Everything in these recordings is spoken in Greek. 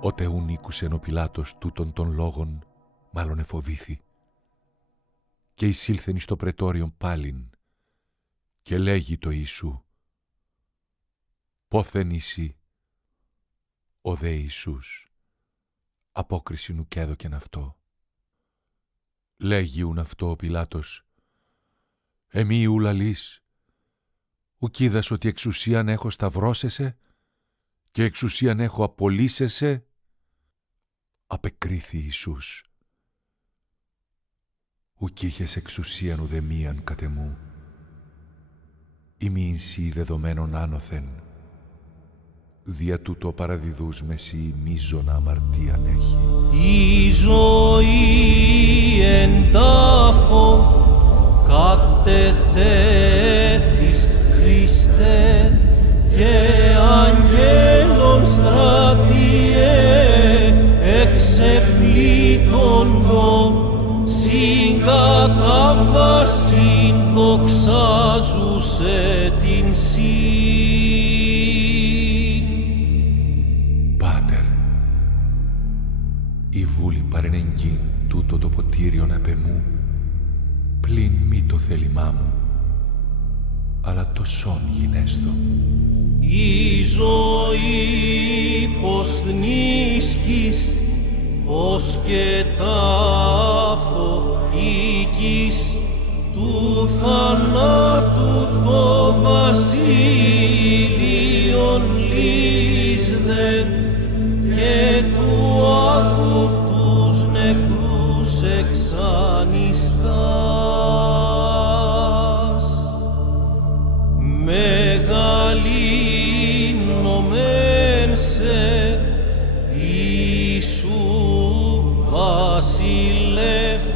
Ότε ούν ήκουσεν ο Πιλάτος τούτων των λόγων, μάλλον εφοβήθη. Και εισήλθεν εις το πρετόριον πάλιν, και λέγει το Ιησού, «Πόθεν είσαι, ο δε Ιησούς, απόκριση νου κι έδωκεν αυτό». Λέγει ούν αυτό ο Πιλάτος, «Εμεί ου λαλείς, ουκ είδας ότι εξουσίαν έχω σταυρώσεσαι και εξουσίαν έχω απολύσεσαι?» Απεκρίθη Ιησούς, «Ουκ είχες εξουσίαν ουδεμίαν κατ' εμού, ημίν σοι δεδομένον άνωθεν, δια τούτο παραδιδούς με σοι μείζωνα αμαρτίαν έχει». Η ζωή εν τάφο κατετέθης Χριστέ και αγγέλων στρατιέ εξεπλήττοντο συγκατάβασιν δοξάζουσε την Πάτερ, η βούλη παρενεγγύν τούτο το ποτήριον απ' εμού, πλην μη το θέλημά μου, αλλά το σόν γινέστο. Η ζωή πως νίσκεις, πως και τάφο οίκης, του θανάτου το βασίλειον λύσδεν και του άδου τους νεκρούς εξανιστάς. Μεγαλύνομεν σε Ιησού βασιλεύ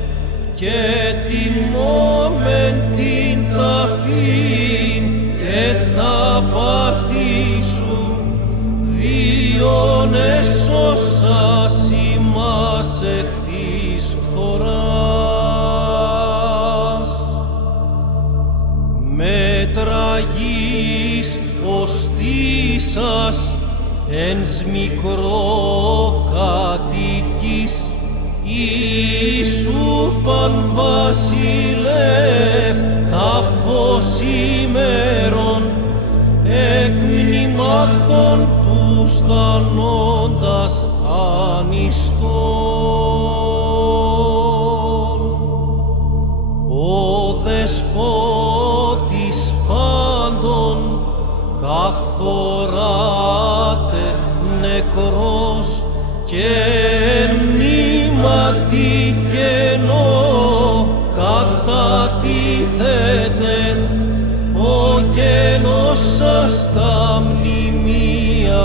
και τιμώμεν την ταφήν και τα πάθη σου, διόν έσωσας ημάς εκ της φθοράς. Με τραγής οστήσας ενς μικρό κατοικείς, Ιησού παν βασιλεύ τα φως ημέρων, εκ μνημάτων του στανώντας ανιστών. Ο δεσπότης πάντων καθοράται νεκρός και μνήματι κενό κατατίθεται, ο κενός σας τα μνημεία